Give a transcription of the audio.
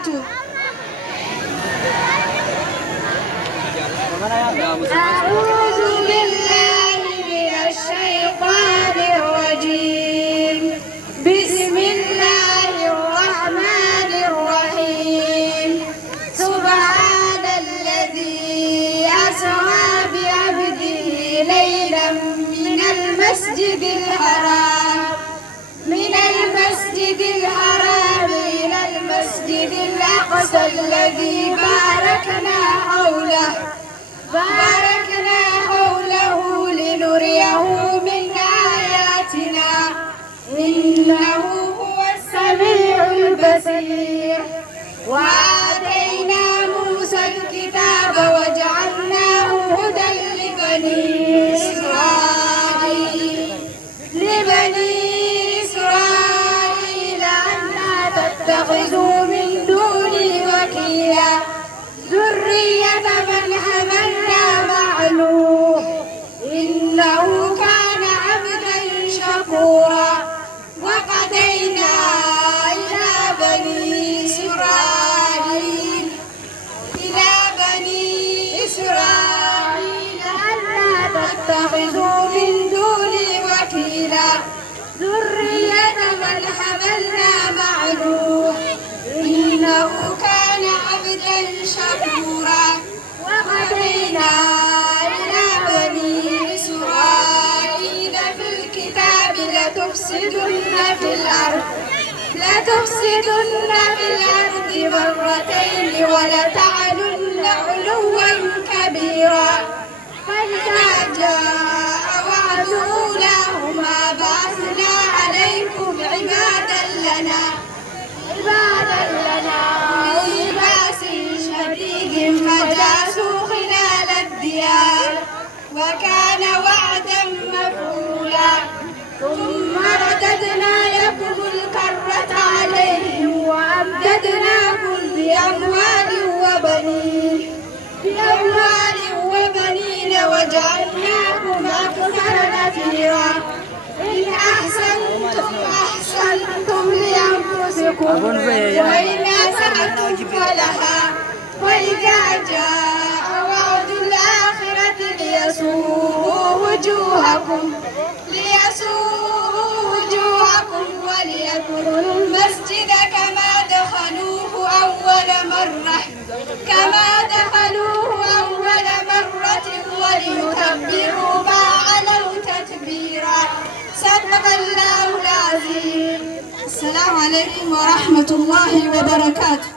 وبركاته. أعوذ بالله من الشيطان الرجيم. بسم الله الرحمن الرحيم. سبحان الذي أسرى بعبده ليلا من المسجد الحرام إلى المسجد الأقصى الذي باركنا حوله لنريه من آياتنا إنه هو السميع البصير. وآتينا موسى الكتاب وجعلناه هدى لبني إسرائيل ألا تتخذوا من دوني وكيلا ذرية من حملنا مع نوح إنه كان عبدا شكورا. وقضينا إلى بني إسرائيل ألا تتخذوا من دوني وكيلا ذرية من حملنا مع نوح إنه كان عبدا شكورا. وقضينا إلى بني إسرائيل في الكتاب لتفسدن في الأرض مرتين ولتعلن علوا كبيرا. فإذا جاء وعد أولاهما بعثنا عليكم عبادا لنا أولي بأس شديد فجاسوا خلال الديار وكان وعدا مفعولا. ثم رددنا لكم الكرة عليهم وأمددناكم بأموال وبنين وجعلناكم أكثر نفيرا. إن أحسنتم لأنفسكم وإن أسأتم فلها. وإذا جاء وعد الآخرة ليسوءوا وجوهكم وليدخلوا المسجد كما دخلوه أول مرة وليتبروا ما علوا تتبيرا. صدق الله العظيم. السلام عليكم ورحمة الله وبركاته.